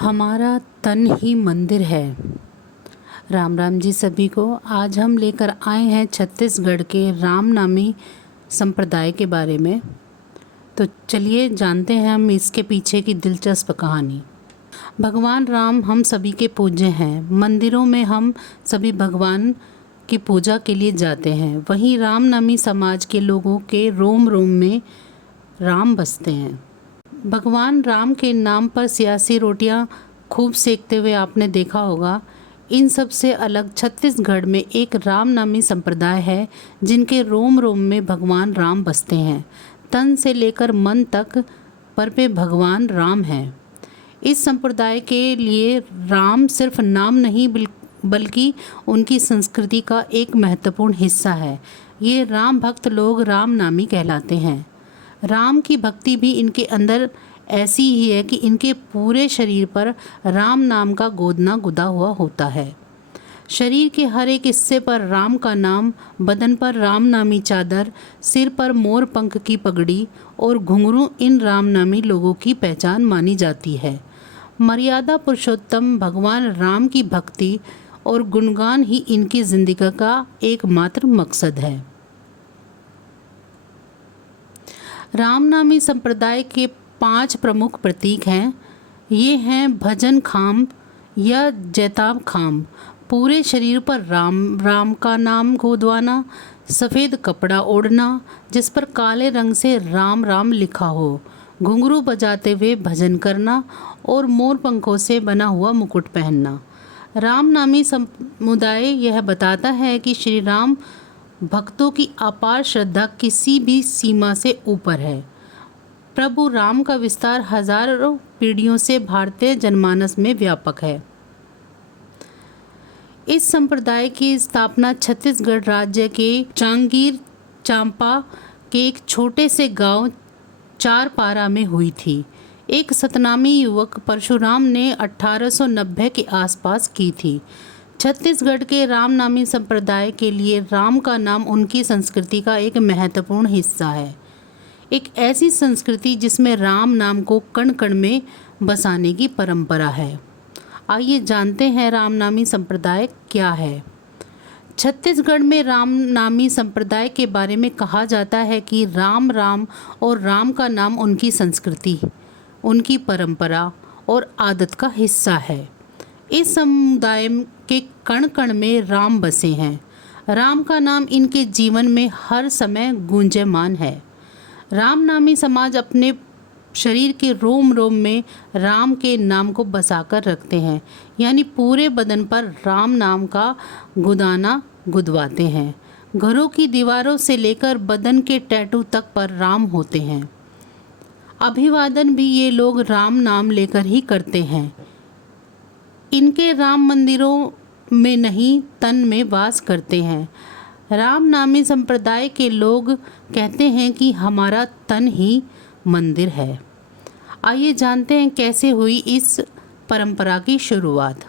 हमारा तन ही मंदिर है। राम राम जी सभी को। आज हम लेकर आए हैं छत्तीसगढ़ के रामनामी संप्रदाय के बारे में। तो चलिए जानते हैं हम इसके पीछे की दिलचस्प कहानी। भगवान राम हम सभी के पूज्य हैं। मंदिरों में हम सभी भगवान की पूजा के लिए जाते हैं। वहीं रामनामी समाज के लोगों के रोम रोम में राम बसते हैं। भगवान राम के नाम पर सियासी रोटियां खूब सेकते हुए आपने देखा होगा। इन सब से अलग छत्तीसगढ़ में एक रामनामी संप्रदाय है जिनके रोम रोम में भगवान राम बसते हैं। तन से लेकर मन तक पर पे भगवान राम हैं। इस संप्रदाय के लिए राम सिर्फ नाम नहीं बल्कि उनकी संस्कृति का एक महत्वपूर्ण हिस्सा है। ये राम भक्त लोग रामनामी कहलाते हैं। राम की भक्ति भी इनके अंदर ऐसी ही है कि इनके पूरे शरीर पर राम नाम का गोदना गुदा हुआ होता है। शरीर के हर एक हिस्से पर राम का नाम, बदन पर राम नामी चादर, सिर पर मोर पंख की पगड़ी और घुंघरू इन रामनामी लोगों की पहचान मानी जाती है। मर्यादा पुरुषोत्तम भगवान राम की भक्ति और गुणगान ही इनकी जिंदगी का एकमात्र मकसद है। रामनामी संप्रदाय के 5 प्रमुख प्रतीक हैं। ये हैं भजन खाम या जैताब खाम, पूरे शरीर पर राम राम का नाम गोदवाना, सफ़ेद कपड़ा ओढ़ना जिस पर काले रंग से राम राम लिखा हो, घुंघरू बजाते हुए भजन करना और मोर पंखों से बना हुआ मुकुट पहनना। रामनामी समुदाय यह बताता है कि श्री राम भक्तों की अपार श्रद्धा किसी भी सीमा से ऊपर है। प्रभु राम का विस्तार हजारों पीढ़ियों से भारतीय जनमानस में व्यापक है। इस संप्रदाय की स्थापना छत्तीसगढ़ राज्य के जांगीर चांपा के एक छोटे से गांव चारपारा में हुई थी। एक सतनामी युवक परशुराम ने 1890 के आसपास की थी। छत्तीसगढ़ के रामनामी संप्रदाय के लिए राम का नाम उनकी संस्कृति का एक महत्वपूर्ण हिस्सा है। एक ऐसी संस्कृति जिसमें राम नाम को कण कण में बसाने की परंपरा है। आइए जानते हैं रामनामी संप्रदाय क्या है। छत्तीसगढ़ में रामनामी संप्रदाय के बारे में कहा जाता है कि राम राम और राम का नाम उनकी संस्कृति, उनकी परंपरा और आदत का हिस्सा है। इस समुदाय के कण कण में राम बसे हैं। राम का नाम इनके जीवन में हर समय गूंजयमान है। रामनामी समाज अपने शरीर के रोम रोम में राम के नाम को बसाकर रखते हैं, यानी पूरे बदन पर राम नाम का गुदाना गुदवाते हैं। घरों की दीवारों से लेकर बदन के टैटू तक पर राम होते हैं। अभिवादन भी ये लोग राम नाम लेकर ही करते हैं। इनके राम मंदिरों में नहीं, तन में वास करते हैं। रामनामी संप्रदाय के लोग कहते हैं कि हमारा तन ही मंदिर है। आइए जानते हैं कैसे हुई इस परंपरा की शुरुआत।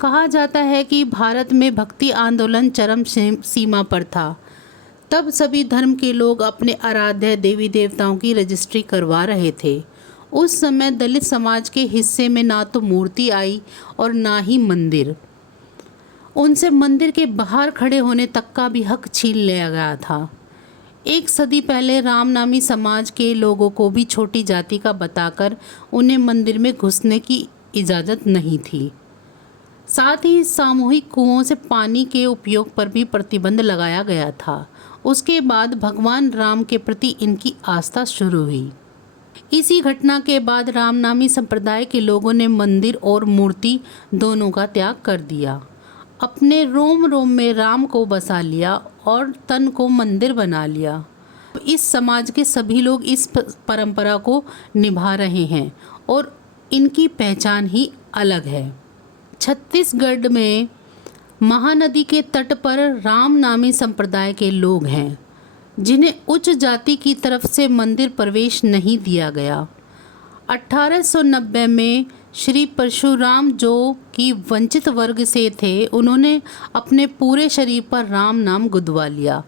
कहा जाता है कि भारत में भक्ति आंदोलन चरम सीमा पर था। तब सभी धर्म के लोग अपने आराध्य देवी देवताओं की रजिस्ट्री करवा रहे थे। उस समय दलित समाज के हिस्से में ना तो मूर्ति आई और ना ही मंदिर। उनसे मंदिर के बाहर खड़े होने तक का भी हक छीन लिया गया था। एक सदी पहले रामनामी समाज के लोगों को भी छोटी जाति का बताकर उन्हें मंदिर में घुसने की इजाज़त नहीं थी। साथ ही सामूहिक कुओं से पानी के उपयोग पर भी प्रतिबंध लगाया गया था। उसके बाद भगवान राम के प्रति इनकी आस्था शुरू हुई। इसी घटना के बाद रामनामी संप्रदाय के लोगों ने मंदिर और मूर्ति दोनों का त्याग कर दिया। अपने रोम रोम में राम को बसा लिया और तन को मंदिर बना लिया। इस समाज के सभी लोग इस परंपरा को निभा रहे हैं और इनकी पहचान ही अलग है। छत्तीसगढ़ में महानदी के तट पर रामनामी संप्रदाय के लोग हैं जिन्हें उच्च जाति की तरफ से मंदिर प्रवेश नहीं दिया गया। 1890 में श्री परशुराम, जो कि वंचित वर्ग से थे, उन्होंने अपने पूरे शरीर पर राम नाम गुदवा लिया।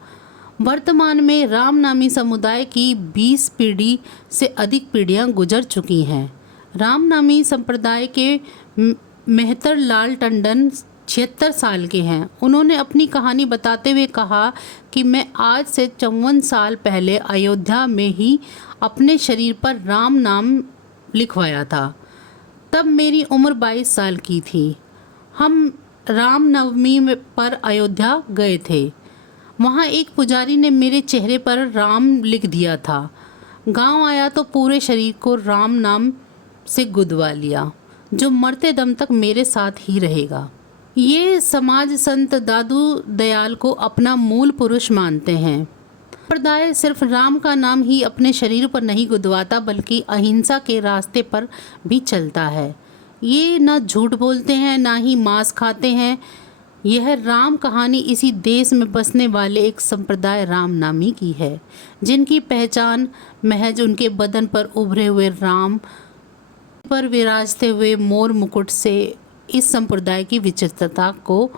वर्तमान में रामनामी समुदाय की 20 पीढ़ी से अधिक पीढ़ियां गुजर चुकी हैं। रामनामी संप्रदाय के मेहतर लाल टंडन 76 साल के हैं। उन्होंने अपनी कहानी बताते हुए कहा कि मैं आज से 54 साल पहले अयोध्या में ही अपने शरीर पर राम नाम लिखवाया था। तब मेरी उम्र 22 साल की थी। हम रामनवमी पर अयोध्या गए थे। वहाँ एक पुजारी ने मेरे चेहरे पर राम लिख दिया था। गांव आया तो पूरे शरीर को राम नाम से गुदवा लिया, जो मरते दम तक मेरे साथ ही रहेगा। ये समाज संत दादू दयाल को अपना मूल पुरुष मानते हैं। संप्रदाय सिर्फ राम का नाम ही अपने शरीर पर नहीं गुदवाता, बल्कि अहिंसा के रास्ते पर भी चलता है। ये ना झूठ बोलते हैं, ना ही मांस खाते हैं। यह राम कहानी इसी देश में बसने वाले एक संप्रदाय रामनामी की है, जिनकी पहचान महज उनके बदन पर उभरे हुए राम पर विराजते हुए मोर मुकुट से इस संप्रदाय की विचित्रता को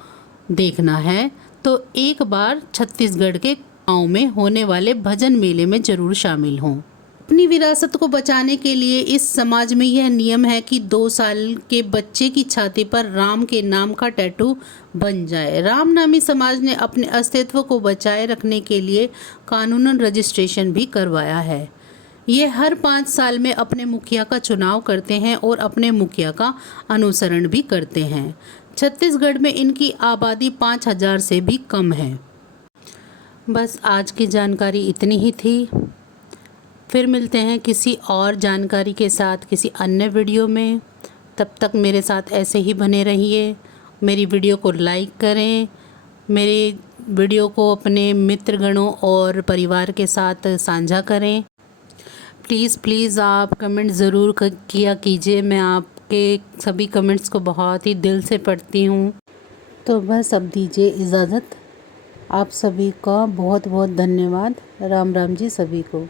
देखना है तो एक बार छत्तीसगढ़ के गांव में होने वाले भजन मेले में जरूर शामिल हों। अपनी विरासत को बचाने के लिए इस समाज में यह नियम है कि 2 साल के बच्चे की छाती पर राम के नाम का टैटू बन जाए। रामनामी समाज ने अपने अस्तित्व को बचाए रखने के लिए कानूनन रजिस्ट्रेशन भी करवाया है। ये हर 5 साल में अपने मुखिया का चुनाव करते हैं और अपने मुखिया का अनुसरण भी करते हैं। छत्तीसगढ़ में इनकी आबादी 5000 से भी कम है। बस आज की जानकारी इतनी ही थी। फिर मिलते हैं किसी और जानकारी के साथ किसी अन्य वीडियो में। तब तक मेरे साथ ऐसे ही बने रहिए। मेरी वीडियो को लाइक करें, मेरे वीडियो को अपने मित्रगणों और परिवार के साथ साझा करें। प्लीज़ आप कमेंट ज़रूर किया कीजिए। मैं आपके सभी कमेंट्स को बहुत ही दिल से पढ़ती हूँ। तो बस अब दीजिए इजाज़त। आप सभी का बहुत बहुत धन्यवाद। राम राम जी सभी को।